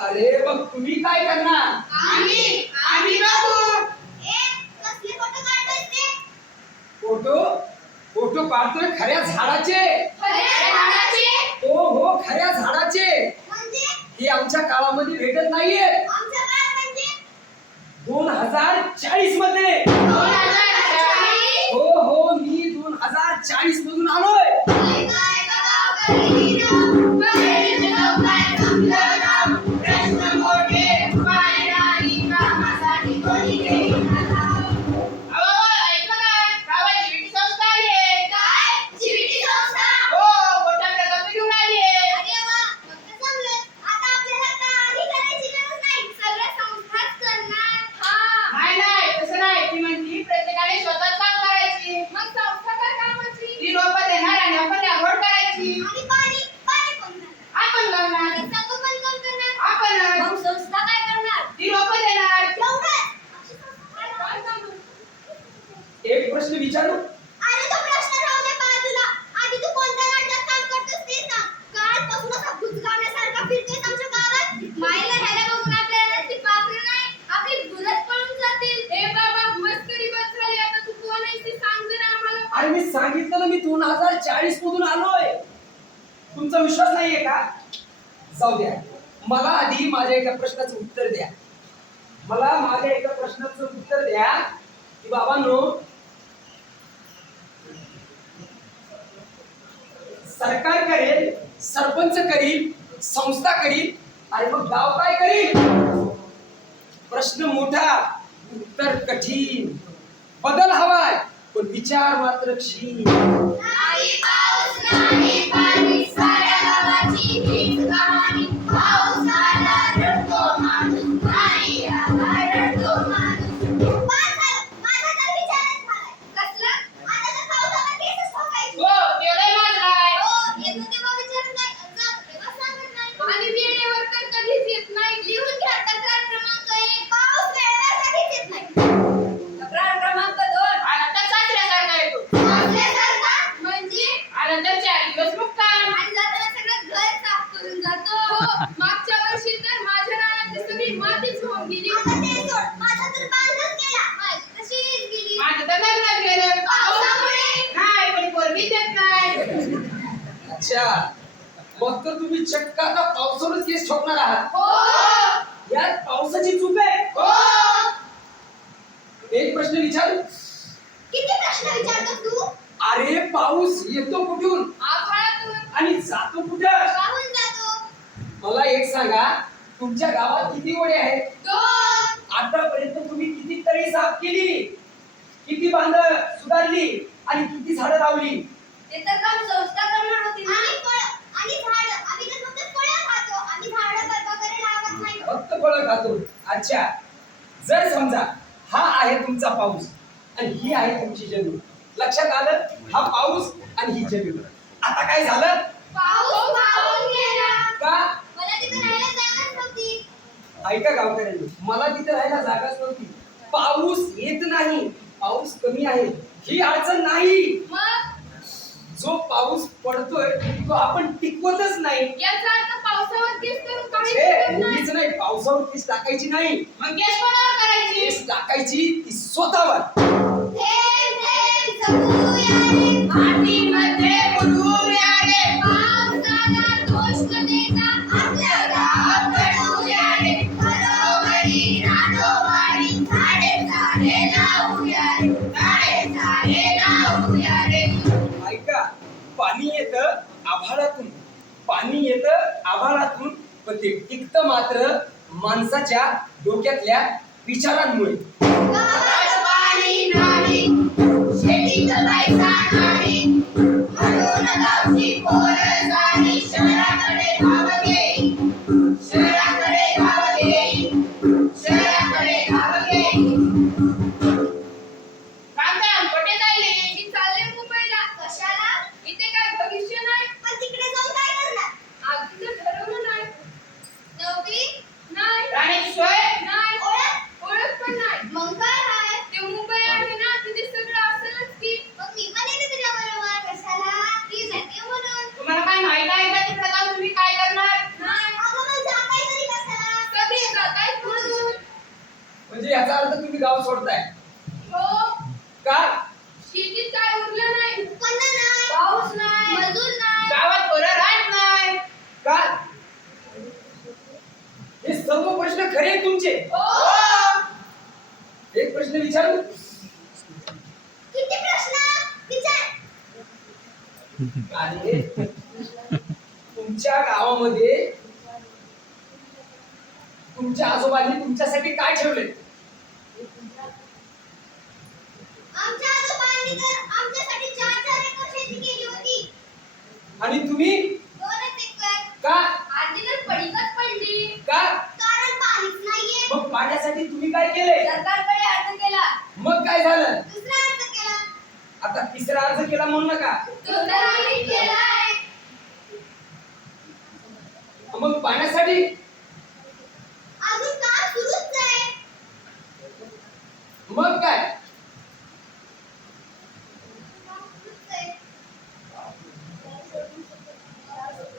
अरे मग तुम्ही काय करणार? आम्ही बघू. कसले फोटो काढताय? फोटो काढतोय खऱ्या झाडाचे. हो खऱ्या झाडाचे. म्हणजे हे आमच्या काळामध्ये भेटत नाहीये. आमच्या काळात म्हणजे 2040 मध्ये. 2040. हो मी 2040 मधून आलोय. काय काय गाव प्रश्न मोठे पायराई कामासाठी कोणी घेईना. एक प्रश्न विचारू? अरे तो प्रश्न राहू दे बाजूला. आधी तू कोणत्या राज्यात काम करतोस ते सांग. कालपासून असा बुजगावण्यासारखा फिरतोयस आमच्या गावात. मायला ह्याला बघून आपल्याला ती पाखरं नाही, आपली गुरच पळून जातील. ए बाबा मस्करी बस झाली. आता तू कोण आहेस ते सांग जरा आम्हाला. अरे मी सांगितलं ना, मी 2040 मधून आलोय. तुमचा विश्वास नाहीये का? जाऊ द्या, मला आधी माझ्या एका प्रश्नाचं उत्तर द्या. मला माझ्या एका प्रश्नाचं उत्तर द्या की बाबांनो, सरकार करेल, सरपंच करील, संस्था करील, अरे मग गाव काय करील? प्रश्न मोठा, उत्तर कठीण. बदल हवाय पण विचार मात्र क्षीण. नाही पाऊस नाही पाणी, साऱ्या गावाची हीच कहाणी. पाऊस आला रडतो माणूस, नाही आला रडतो माणूस. बस झालं, माझा तर विचारच झालाय. कसला? आता तर पावसाला केसच ठोकायची. येत होते मग विचारत नाही. जा, तेव्हा सांगत नाही. आणि वेळेवर तर कधीच येत नाही. लिहून घ्या तक्रार क्रमांक 1. पाऊस वेळेवर कधीच येत नाही. तक्रार क्रमांक 2. आपल्यासारखा म्हणजे आणि जाताना सगळं घर साफ करून जातो. मागच्या वर्षी तर माझ्या रानातली सगळी मातीच होऊन गेली. आता ते सोड, माझा तर बांधच गेला. माझी तशीच गेली. अच्छा, मग तर तुम्ही चक्क आता पावसावरच केस ठोकणार आहात. हो. यात पावसाची चूक आहे. एक प्रश्न विचारू? किती प्रश्न विचारतो तू? अरे पाऊस येतो कुठून आभाळातून. आणि जातो कुठं? राहून जातो. मला एक सांगा, तुमच्या गावात किती ओढे आहेत? 2. आतापर्यंत तुम्ही किती तळी साफ केली, किती बांध सुधारली आणि किती झाडं लावली? ते तर काम संस्था करणार होती ना. आणि फळं आणि झाडं. आम्ही तर फक्त फळं खातो. आम्ही झाडं वगैरे लावत नाही. फक्त फळं खातो. अच्छा, जर समजा हा आहे तुमचा पाऊस आणि ही आहे तुमची जमीन. लक्षात आलं? हा पाऊस आणि ही जमीन. आता काय झालं? पाऊस वाहून गेला. का? मला तिथे राहायला जागाच नव्हती. ऐका गावकऱ्यांनी, मला तिथे राहायला जागाच नव्हती. पाऊस येत नाही, पाऊस कमी आहे, ही अडचण नाही. मग जो पाऊस पडतोय तो आपण टिकवतच नाही. याचा अर्थ पाऊस पावसावर केस करून काही छे, उपयोग नाही. मुलीच नाही, पावसावर केस टाकायची नाही. मग केस कोणावर करायची? केस टाकायची ती स्वतःवर. थेंब थेंब जगूया रे, मातीमध्ये बुडूया रे. पावसाला दोष न देता आपलं गाव घडवूया रे. घरोघरी रानोवाडी झाडे झाडे लावूया रे, झाडे झाडे लावूया रे. ऐका, पाणी येतं आभाळातून, पाणी येतं आभाळातून, पण ते टिकतं मात्र माणसाच्या डोक्यातल्या विचारांमुळे. गावात पाणी नाही, शेतीत पैसा नाही, म्हणून गावची पोरं सारी शहराकडे धाव घेई, शहराकडे धाव घेई, शहराकडे धाव घेई. काका, कुठे चालले? मी चालले मुंबईला. कशाला? इथे काय भविष्य नाही. पण तिकडे जाऊन काय करणार? अजून ठरवलं नाही. नोकरी? नाही. राहण्याची सोय? नाही. ओळख? ओळख पण नाही. मग काय आहे? ते मुंबई आहे ना, तिथे सगळं असेलच की. मग मी पण येते तुझ्या बरोबर. कशाला? ती जाते म्हणून. तुम्हाला काय माहित आहे का तिकडे जाऊन तुम्ही काय करणार? नाही. अगं मग जाताय तरी कशाला? सगळे जातायत म्हणून. म्हणजे याचा अर्थ तुम्ही गाव सोडताय हो. का? शेतीत काय उरलं नाही. उत्पन्न नाही, पाऊस नाही. मजूर नाही, गावात पोरं राहत नाही. का? हे सर्व प्रश्न खरे आहेत तुमचे. हो. एक प्रश्न विचारू. किती प्रश्न विचार. आणि तुमच्या गावामध्ये तुमच्या आजोबांनी तुमच्यासाठी काय ठेवले? आमच्या आजोबांनी तर आमच्यासाठी 4 एकर शेती केली होती. आणि तुम्ही 2 एकर. का? आधी तर पडीकच पडली. का? कारण पाणीच नाहीये. मग पाण्यासाठी तुम्ही काय केले? सरकारकडे अर्ज केला. मग काय झालं? दुसरा अर्ज केला. आता तिसरा अर्ज केला म्हणू नका. तो तर आम्ही केलाय. मग पाण्यासाठी अजून काम सुरूच आहे. मग काय?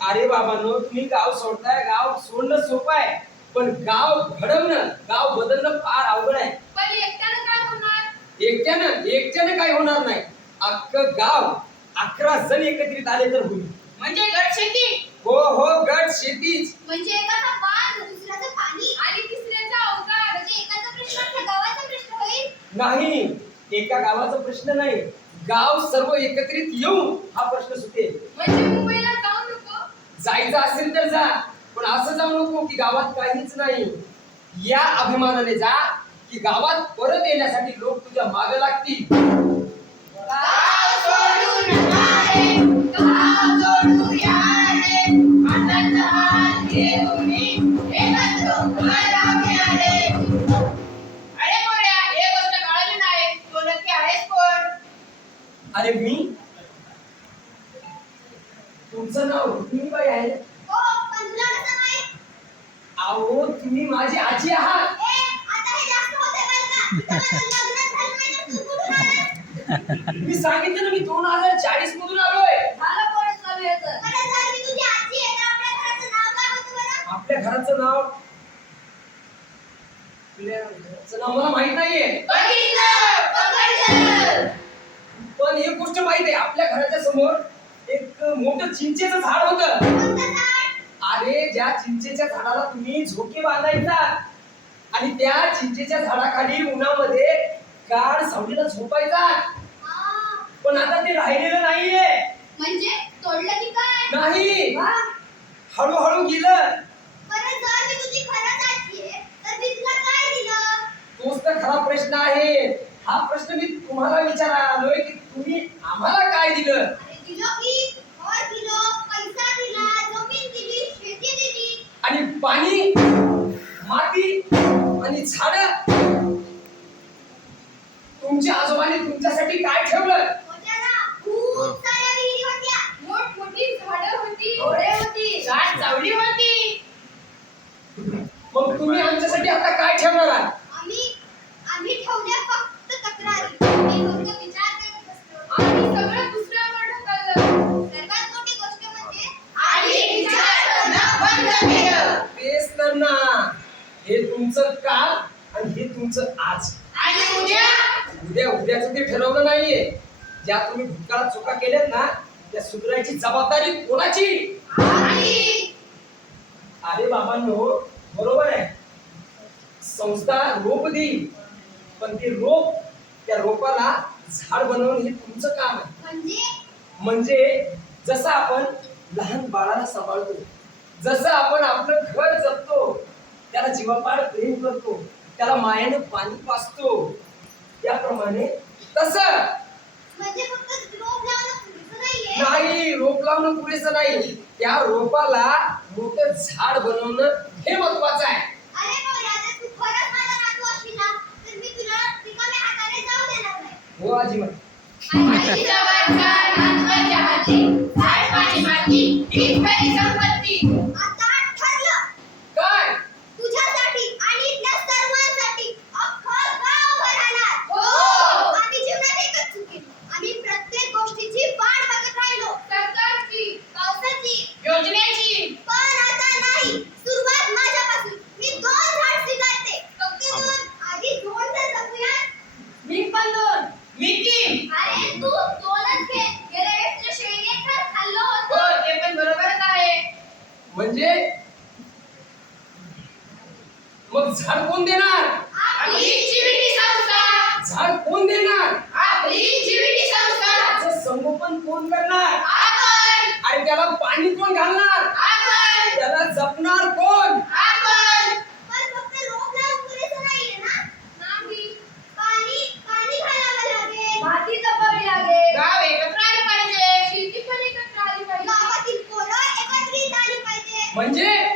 अरे बाबांनो, तुम्ही गाव सोडताय. गाव सोडणं सोपं आहे, पण गाव घडवणं, गाव बदलणं फार अवघड आहे. पण एकट्यानं काय होणार? एकट्यानं काही होणार नाही. अख्खं गाव 11 जण एकत्रित आले तर होईल. म्हणजे गट शेती हो हो, गट शेतीच. म्हणजे एकाचा बांध, दुसऱ्याचं पाणी, आणि तिसऱ्याचा अवजार. म्हणजे एकाचा प्रश्न आपल्या गावाचा प्रश्न होईल. नाही, एका गावाचा प्रश्न नाही, गाव सर्व एकत्रित येऊन हा प्रश्न सुटेल. म्हणजे मुंबईला जाऊ नको. जायचं असेल तर जा, पण असं जाऊ नको की गावात काहीच नाही. या अभिमानाने जा की गावात परत येण्यासाठी लोक तुझ्या मागे लागतील. गाव सोडून नका रे, गाव सोडूया रे, हातात हात घेऊन एकत्र उभं राहूया रे. अरे पोऱ्या, हे गोष्ट कळली नाही. तू नक्की आहेस कोण? अरे मी, तुमचं नाव रुक्मिणीबाई आहे. हो, पण तुला कसं माहित? अहो, तुम्ही माझी आजी आहात. आता हे जास्त होतंय बरं का? इथं माझं लग्न झालं नाही तर तू कुठून आलास? मी सांगितलं ना, मी 2040 मधून आलोय. झालं कोण चालू याचं? बरं झालं मी तुझी आजी आहे ना. आपल्या घराचं नाव काय होतं बरं? आपल्या घराचं नाव, आपल्या घराचं नाव मला माहित नाहीये. बघितलं, पकडलं. पण एक गोष्ट माहित आहे, आपल्या घराच्या समोर एक मोठं चिंचेचं झाड होतं. कोणतं झाड? अरे, ज्या चिंचेच्या झाडाला तुम्ही झोके बांधायचा आणि त्या चिंचेच्या झाडाखाली उन्हामध्ये गाढ सावलीला झोपायचा. हा, पण आता ते राहिलेलं नाहीये. म्हणजे तोडलं की काय? नाही, हळूहळू गेलं. बरं, जर मी तुझी खरंच आजी आहे, तर मी तुला काय दिलं? तोच तर खरा प्रश्न आहे. हा प्रश्न मी तुम्हाला विचारालोय की तुम्ही आम्हाला काय दिलं. अरे दिलं की घर दिलं, पैसा दिला, जमीन दिली, शेती दिली. आणि पाणी, माती आणि झाड. तुमच्या आजोबांनी तुमच्यासाठी काय ठेवलं? होत्या ना, खूप साऱ्या विहिरी होत्या. मोठमोठी झाडं होती. डोळे होती. झाड चावली होती. मग तुम्ही आमच्यासाठी आता काय ठेवणार आहात? आम्ही ठेवल्या फक्त तक्रारी. आम्ही फक्त विचार करत बसलो. आम्ही सगळं दुसऱ्यावर ढकललं. सर्वात मोठी गोष्ट म्हणजे आम्ही विचार करणं बंद ठरवलं नाहीये. ज्या तुम्ही भूतकाळात चुका केल्यात ना त्या सुधारायची जबाबदारी कोणाची? आपली. अरे बाबांनो, बरोबर आहे. संस्था रोप देईल पण ते रोप त्या रोपाला झाड बनवणं हे तुमचं काम आहे. म्हणजे जसं आपण लहान बाळाला सांभाळतो, जसं आपण आपलं घर जपतो, त्याला जीवापाड प्रेम करतो, त्याला मायानं पाणी पाजतो, त्याप्रमाणे तसं म्हणजे फक्त रोप लावणं पुरेसं नाहीये. नाही, रोप लावणं पुरेसं नाही. त्या रोपाला मोठं झाड बनवणं हे महत्वाचं आहे. अरे मोर्या, जर तू खरंच माझा नातू असशील ना तर मी तुला रिकाम्या हाताने जाऊ देणार नाही. हो आजी माई. आईच्या वरचा नातवाच्या हाती झाड पाणी माती हीच खरी संपत्ती. आता ठरलं. काय? तुझ्यासाठी आणि इथल्या सर्वांसाठी अख्खं गाव उभं राहणार. हो. आम्ही जीवनात एकच चूक केली. आम्ही प्रत्येक गोष्टीची वाट बघत राहिलो. सरकारची पावसाची. योजनेची पण आता नाही. सुरुवात माझ्यापासून. मी 2 झाड स्वीकारते. फक्त 2. आधी 2 तर जपूया. मी पण 2. मी 3. अरे तू 2च घे. गेल्या वेळेस शेळीने तर खाल्लं हो होतं. ते पण बरोबरच आहे. म्हणजे मग झाड कोण देणार? आपली जीविती संस्था. झाड कोण देणार? आपली जीविती संस्था. त्याचं संगोपन कोण करणार? आपण अरे त्याला पाणी कोण घालणार? आपण त्याला जपणार कोण? आपण पण फक्त रोप लावून पुरेसं नाहीये ना? नाही. पाणी घालावं लागेल. माती जपावी लागेल. गाव एकत्र आले पाहिजे. शेती पण एकत्र आली पाहिजे. गावातील पोरं एकत्रित आली पाहिजे. म्हणजे